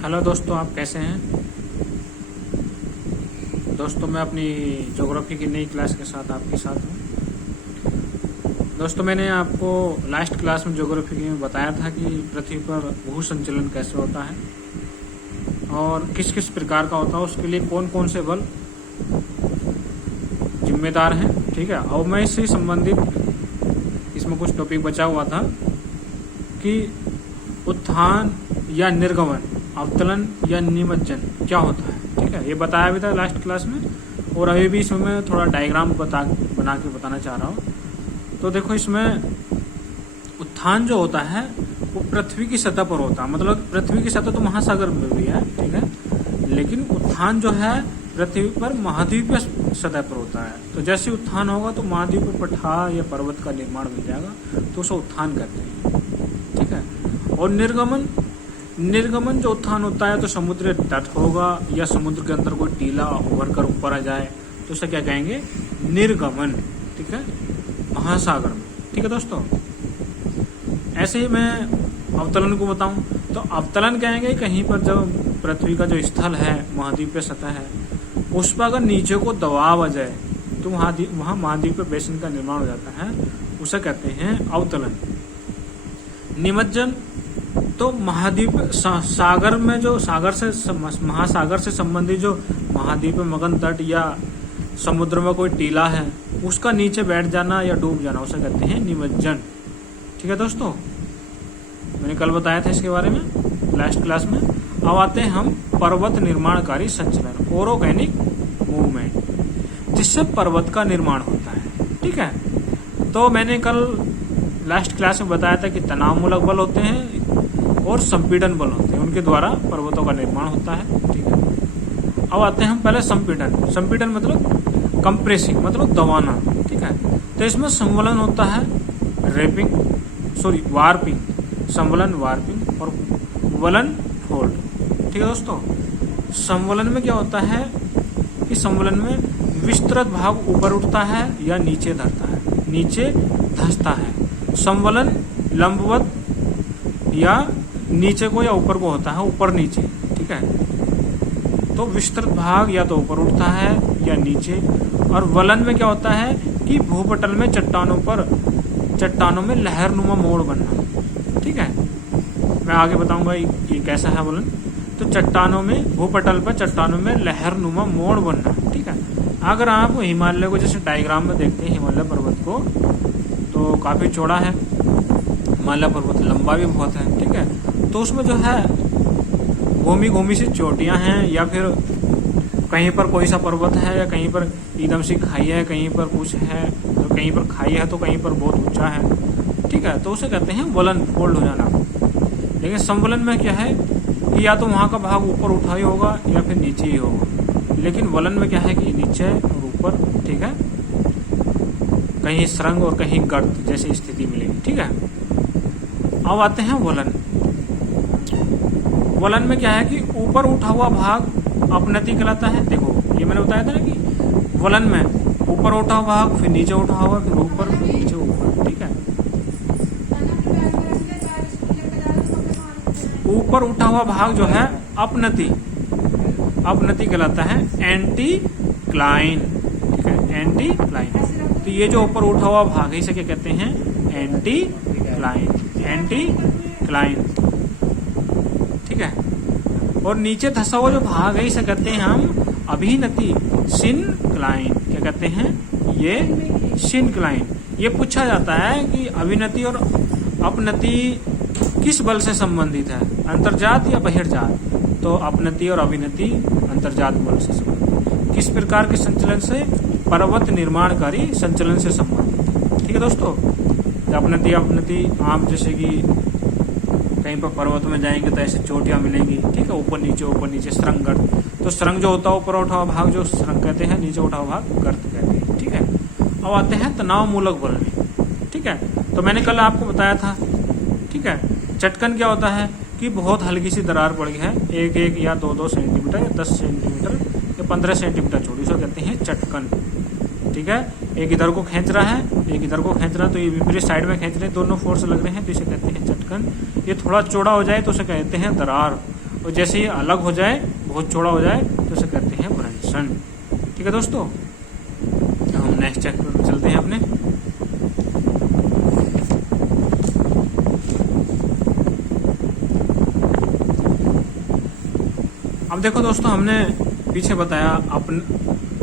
Hello दोस्तों, आप कैसे हैं? दोस्तों, मैं अपनी ज्योग्राफी की नई क्लास के साथ आपके साथ हूँ। दोस्तों, मैंने आपको लास्ट क्लास में ज्योग्राफी में बताया था कि पृथ्वी पर भू संचलन कैसे होता है और किस किस प्रकार का होता है, उसके लिए कौन कौन से बल जिम्मेदार हैं। ठीक है, और मैं इससे संबंधित इसमें कुछ टॉपिक बचा हुआ था कि उत्थान या निर्गमन, अवतलन या निमज्जन क्या होता है। ठीक है, ये बताया भी था लास्ट क्लास में, और अभी भी इसमें मैं थोड़ा डायग्राम बना के बताना चाह रहा हूँ। तो देखो, इसमें उत्थान जो होता है वो पृथ्वी की सतह पर होता है, मतलब पृथ्वी की सतह तो महासागर में भी है, ठीक है, लेकिन उत्थान जो है पृथ्वी पर महाद्वीपीय सतह पर होता है। तो जैसे उत्थान होगा तो महाद्वीप पर पठार या पर्वत का निर्माण मिल जाएगा, तो उसे उत्थान कहते हैं। ठीक है, और निर्गमन जो उत्थान होता है तो समुद्र तट होगा या समुद्र के अंदर कोई टीला उभर कर ऊपर आ जाए तो उसे क्या कहेंगे? निर्गमन। ठीक है, महासागर में। ठीक है दोस्तों, ऐसे ही मैं अवतलन को बताऊं तो अवतलन कहेंगे कहीं पर जब पृथ्वी का जो स्थल है, महाद्वीपीय सतह है, उस पर अगर नीचे को दबाव आ जाए तो वहाँ महाद्वीपीय बेसिन का निर्माण हो जाता है, उसे कहते हैं अवतलन। निमज्जन तो महाद्वीप सागर में जो महासागर से संबंधित जो महाद्वीप मगन तट या समुद्र में कोई टीला है उसका नीचे बैठ जाना या डूब जाना, उसे कहते हैं निमज्जन। ठीक है दोस्तों, मैंने कल बताया था इसके बारे में लास्ट क्लास में। अब आते हैं हम पर्वत निर्माणकारी संचलन, ओरोगेनिक मूवमेंट, जिससे पर्वत का निर्माण होता है। ठीक है, तो मैंने कल लास्ट क्लास में बताया था कि तनावमूलक बल होते हैं और संपीड़न बल होते हैं, उनके द्वारा पर्वतों का निर्माण होता है। ठीक है, अब आते हैं हम पहले संपीड़न मतलब कंप्रेसिंग, मतलब दबाना। ठीक है, तो इसमें संवलन होता है, वार्पिंग, संवलन वार्पिंग और वलन फोल्ड। ठीक है दोस्तों, संवलन में क्या होता है कि संवलन में विस्तृत भाग ऊपर उठता है या नीचे धंसता है। संवलन लंबवत या नीचे को या ऊपर को होता है, ऊपर नीचे। ठीक है, तो विस्तृत भाग या तो ऊपर उठता है या नीचे। और वलन में क्या होता है कि भूपटल में चट्टानों में लहरनुमा मोड़ बनना। ठीक है, मैं आगे बताऊंगा ये कैसा है वलन। तो भूपटल पर चट्टानों में लहरनुमा मोड़ बनना। ठीक है, अगर आप हिमालय को जैसे डायग्राम में देखते हैं, हिमालय पर्वत को, तो काफी चौड़ा है हिमालय पर्वत, लंबा भी बहुत है। ठीक है, तो उसमें जो है घूमी सी चोटियां हैं, या फिर कहीं पर कोई सा पर्वत है, या कहीं पर एकदम सी खाई है, कहीं पर कुछ है, तो कहीं पर खाई है तो कहीं पर बहुत ऊंचा है। ठीक है, तो उसे कहते हैं वलन, फोल्ड हो जाना। लेकिन संवलन में क्या है कि या तो वहां का भाग ऊपर उठा ही होगा या फिर नीचे ही होगा। लेकिन वलन में क्या है कि नीचे और ऊपर। ठीक है, कहीं सुरंग और कहीं गर्त जैसी स्थिति मिलेगी। ठीक है, अब आते हैं वलन। वलन में क्या है कि ऊपर उठा हुआ भाग अपनति कहलाता है। देखो, ये मैंने बताया था ना कि वलन में ऊपर उठा हुआ भाग, फिर नीचे उठा हुआ, फिर ऊपर, फिर नीचे, ऊपर। ठीक है, ऊपर उठा हुआ भाग जो है अपनति कहलाता है, एंटीक्लाइन। ठीक है, एंटीक्लाइन। तो ये जो ऊपर उठा हुआ भाग है इसे क्या कहते हैं? एंटीक्लाइन। ठीक है, और नीचे धंसा हुआ जो भाग है इसे कहते हैं हम अभिनति, सिनक्लाइन। क्या कहते हैं? ये सिनक्लाइन। ये पूछा जाता है कि अभिनति और अपनति किस बल से संबंधित है, अंतर्जात या बहिर्जात? तो अपनति और अभिनति अंतर्जात बल से संबंधित। किस प्रकार के संचलन से? पर्वत निर्माणकारी संचलन से संबंधित। ठीक है दोस्तों, अपनति आप जैसे कि कहीं पर पर्वत में जाएंगे तो ऐसे चोटियां मिलेंगी। ठीक है, ऊपर नीचे सुरंग गर्त। तो सुरंग जो होता है ऊपर उठा हुआ भाग जो सुरंग कहते हैं, नीचे उठा हुआ भाग गर्त कहते हैं। ठीक है, अब आते हैं तनाव मूलक बल में। ठीक है, तो मैंने कल आपको बताया था। ठीक है, चटकन क्या होता है कि बहुत हल्की सी दरार पड़ गई है, एक या दो सेंटीमीटर या 10 सेंटीमीटर या 15 सेंटीमीटर चौड़ी, उसे कहते हैं चटकन। ठीक है, एक इधर को खींच रहा है, एक इधर को खींच रहा है, तो ये विपरीत साइड में खींच रहे हैं, दोनों फोर्स लग रहे हैं, तो इसे कहते हैं चटकन। ये थोड़ा चौड़ा हो जाए तो उसे कहते हैं दरार, और जैसे ये अलग हो जाए, बहुत चौड़ा हो जाए, तो उसे कहते हैं भ्रंशन। ठीक है दोस्तों, तो हम नेक्स्ट चैप्टर में चलते हैं अपने। अब देखो दोस्तों, हमने पीछे बताया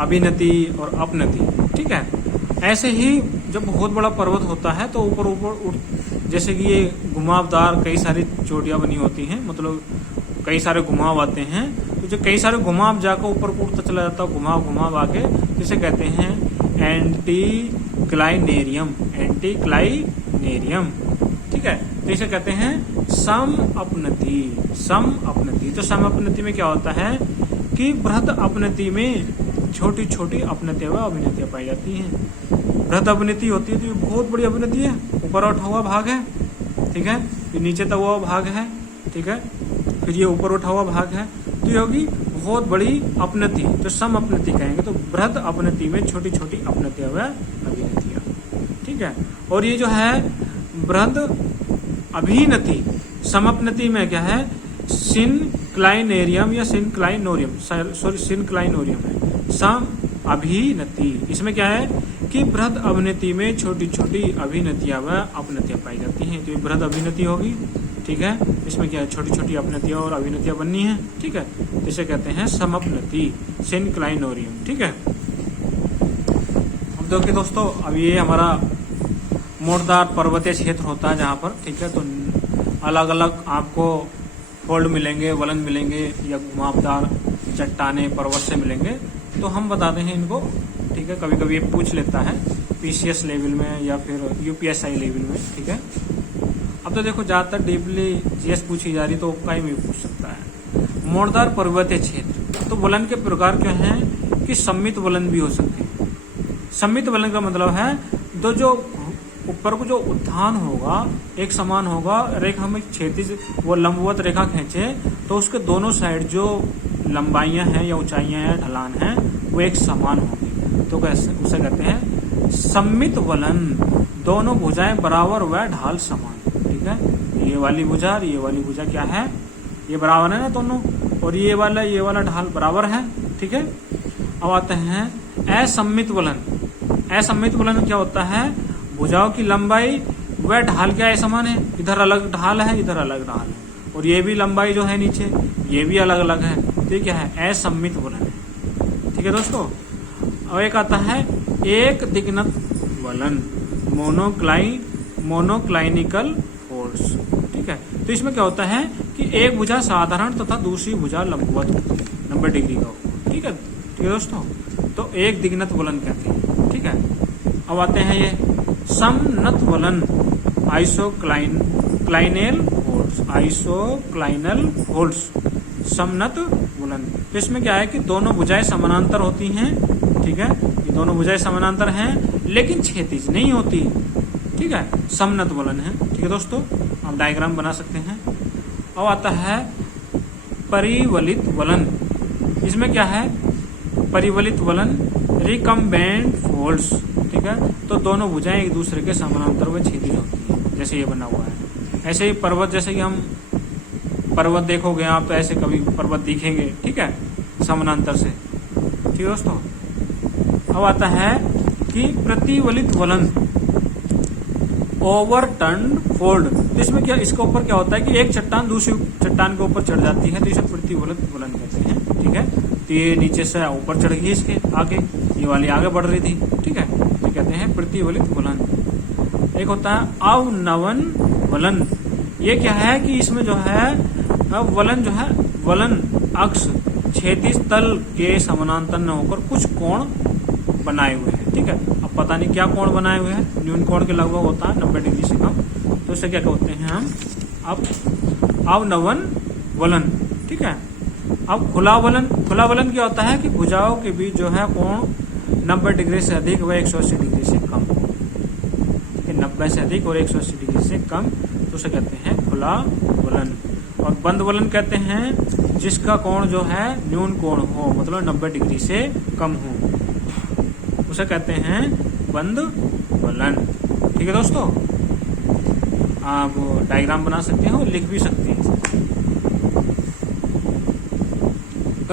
अभिनति और अपनति। ठीक है, ऐसे ही जब बहुत बड़ा पर्वत होता है तो ऊपर ऊपर जैसे कि ये घुमावदार कई सारी चोटियां बनी होती हैं, मतलब कई सारे घुमाव आते हैं, तो जो कई सारे घुमाव जाकर ऊपर उठता चला जाता है, घुमाव आके, जिसे कहते हैं एंटीक्लाइनेरियम। ठीक है, तो इसे कहते हैं सम अपनति। तो सम अपनति में क्या होता है कि बृहद अपनति में छोटी छोटी अपनतियां व अभिनतियां पाई जाती हैं। बृहद अपनति होती है तो ये बहुत बड़ी अपनति है, ऊपर उठा हुआ भाग है। ठीक है, ये नीचे तक हुआ भाग है। ठीक है, फिर ये ऊपर उठा हुआ भाग है, तो ये होगी बहुत बड़ी अपनति, तो सम अपनति कहेंगे। तो बृहद अपनति में छोटी छोटी अपनतियां व अभिनतियां। ठीक है, और ये जो है बृहद अभिनति, समअपनति में क्या है, सिनक्लाइनेरियम या सिनक्लाइनोरियम, सॉरी सिनक्लाइनोरियम है। सम अभिनति, इसमें क्या है कि बृहद अभिनति में छोटी छोटी अभिनतियां व अपनतियां पाई जाती हैं, तो ये बृहद अभिनति होगी। ठीक है, इसमें क्या है, छोटी छोटी अपनतियां और अभिनतियां बननी है। ठीक है, जिसे कहते हैं समअपनति, सिनक्लाइनोरियम। ठीक है, अब देखिए दोस्तों, अब ये हमारा मोड़दार पर्वतीय क्षेत्र होता है जहाँ पर। ठीक है, तो अलग अलग आपको फोल्ड मिलेंगे, वलन मिलेंगे, या घुमावदार चट्टाने पर्वत से मिलेंगे, तो हम बताते हैं इनको। ठीक है, कभी कभी ये पूछ लेता है पीसीएस लेवल में या फिर यूपीएसआई लेवल में। ठीक है, अब तो देखो ज्यादातर डीपली जीएस पूछी जा रही, तो कहीं भी पूछ सकता है। मोड़दार पर्वतीय क्षेत्र, तो वलन के प्रकार क्या हैं कि सम्मित वलन भी हो सकते हैं। सम्मित वलन का मतलब है दो जो ऊपर को जो उत्थान होगा एक समान होगा, रेखा में क्षैतिज वो लंबवत रेखा खींचे तो उसके दोनों साइड जो लंबाइयां हैं या ऊंचाइयां हैं, ढलान है, वो एक समान होगी, तो उसे कहते हैं सम्मित वलन। दोनों भुजाएं बराबर व ढाल समान। ठीक है, ये वाली भुजा और ये वाली भुजा क्या है, ये बराबर है ना दोनों, और ये वाला ढाल बराबर है। ठीक है, अब आते हैं असम्मित वलन। असम्मित वलन क्या होता है, भुजाओं की लंबाई व ढाल क्या है, समान है, इधर अलग ढाल है, इधर अलग ढाल है, और ये भी लंबाई जो है नीचे ये भी अलग अलग है, तो क्या है, असम्मित वलन है। ठीक है दोस्तों, और एक आता है एक दिग्नत वलन, मोनोक्लाइनिकल फोर्स। ठीक है, तो इसमें क्या होता है कि एक भुजा साधारण तथा दूसरी भुजा लंबवत होती है, 90 डिग्री का। ठीक है दोस्तों, तो एक दिग्नत वलन कहते हैं। ठीक है, अब आते हैं ये समनत वलन, आइसोक्लाइनल फोर्स, समनत वलन। तो इसमें क्या है कि दोनों भुजाएं समानांतर होती हैं। ठीक है, ये दोनों भुजाएं समानांतर हैं लेकिन क्षैतिज नहीं होती। ठीक है, समनत वलन है। ठीक है दोस्तों, आप डायग्राम बना सकते हैं। अब आता है परिवलित वलन। इसमें क्या है, परिवलित वलन, रिकम्बेंट फोर्स। ठीक है, तो दोनों भुजाएं एक दूसरे के समानांतर व क्षैतिज होती है, जैसे ये बना हुआ है। ऐसे ही पर्वत, जैसे कि हम पर्वत देखोगे आप, तो ऐसे कभी पर्वत दिखेंगे। ठीक है, समानांतर से। ठीक है दोस्तों, अब आता है कि प्रतिवलित वलन, ओवरटर्न फोल्ड। तो इसमें क्या, इसके ऊपर क्या होता है कि एक चट्टान दूसरी चट्टान के ऊपर चढ़ जाती है, तो इसे प्रतिवलित वलन कहते हैं। ठीक है, तो ये नीचे से ऊपर चढ़ गई, इसके आगे ये वाली आगे बढ़ रही थी। ठीक है, तो कहते हैं प्रतिवलित वलन। एक होता है अवनवन वलन। ये क्या है कि इसमें जो है वलन जो है, वलन अक्ष क्षैतिज तल के समानांतर न होकर कुछ कोण बनाए हुए हैं। ठीक है, अब पता नहीं क्या कोण बनाए हुए हैं, न्यून कोण के लगभग होता है 90 डिग्री से कम, तो इसे क्या कहते हैं हम, अब अवनवन वलन। ठीक है, अब खुला वलन क्या होता है कि भुजाओं के बीच जो है कोण 90 डिग्री से अधिक व 180 डिग्री से कम। 90 से अधिक और 180 डिग्री से कम, तो उसे कहते हैं खुला वलन। और बंद वलन कहते हैं जिसका कोण जो है न्यून कोण हो, मतलब 90 डिग्री से कम हो, उसे कहते हैं बंद वलन। ठीक है दोस्तों, आप डायग्राम बना सकते हैं और लिख भी सकते हैं।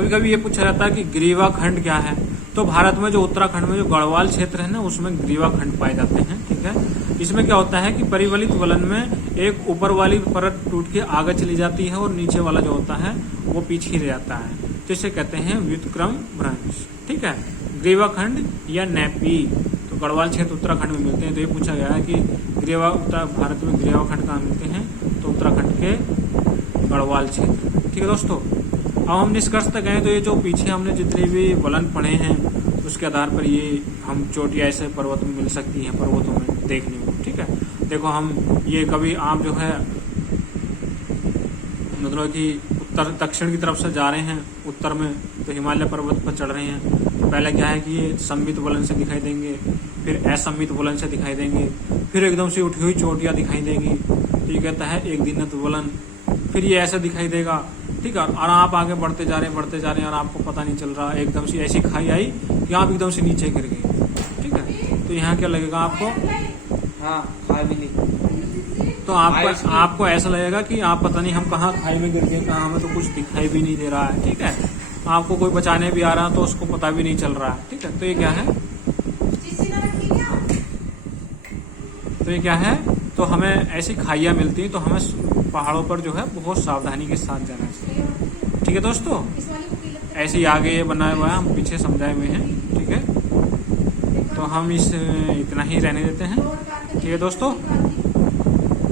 कभी कभी ये पूछा जाता है कि ग्रीवा खंड क्या है। तो भारत में जो उत्तराखंड में जो गढ़वाल क्षेत्र है ना, उसमें ग्रीवा खंड पाए जाते हैं। ठीक है, इसमें क्या होता है कि परिवलित वलन में एक ऊपर वाली परत टूट के आगे चली जाती है और नीचे वाला जो होता है वो पीछे रह जाता है, तो इसे कहते हैं व्युत्क्रम भ्रंश। ठीक है, ग्रीवा खंड या नैपी तो गढ़वाल क्षेत्र उत्तराखंड में मिलते हैं। तो ये पूछा गया है कि ग्रीवा उत्तर भारत में ग्रीवा खंड कहाँ मिलते हैं, तो उत्तराखंड के गढ़वाल क्षेत्र। ठीक है दोस्तों, अब हम निष्कर्ष तक गए। तो ये जो पीछे हमने जितने भी वलन पढ़े हैं उसके आधार पर ये हम चोटियां ऐसे पर्वत में मिल सकती हैं, पर्वतों में देखने को। ठीक है, देखो हम ये कभी आप जो है मतलब कि उत्तर दक्षिण की तरफ से जा रहे हैं उत्तर में, तो हिमालय पर्वत पर चढ़ रहे हैं, तो पहले क्या है कि ये सम्मित वलन से दिखाई देंगे, फिर असम्मित वलन से दिखाई देंगे, फिर एकदम से उठी हुई चोटियां दिखाई देंगी। तो ये कहता है एक दिनत वलन, फिर ये ऐसा दिखाई देगा। ठीक है, और आप आगे बढ़ते जा रहे हैं और आपको पता नहीं चल रहा, एकदम से ऐसी खाई आई कि आप एकदम से नीचे गिर गए। ठीक है, तो यहाँ क्या लगेगा आपको, हाँ खाई भी नहीं, तो आपको ऐसा लगेगा कि आप पता नहीं हम कहाँ खाई में गिर गए, कहाँ हमें तो कुछ दिखाई भी नहीं दे रहा है। ठीक है, आपको कोई बचाने भी आ रहा है तो उसको पता भी नहीं चल रहा है। ठीक है, तो ये क्या है, तो ये क्या है, तो हमें ऐसी खाइयाँ मिलती हैं, तो हमें पहाड़ों पर जो है बहुत सावधानी के साथ जाना चाहिए। ठीक है दोस्तों, ऐसे ही आगे ये बनाया हुआ है, हम पीछे समझाए हुए हैं। ठीक है, तो हम इतना ही रहने देते हैं। ठीक है दोस्तों।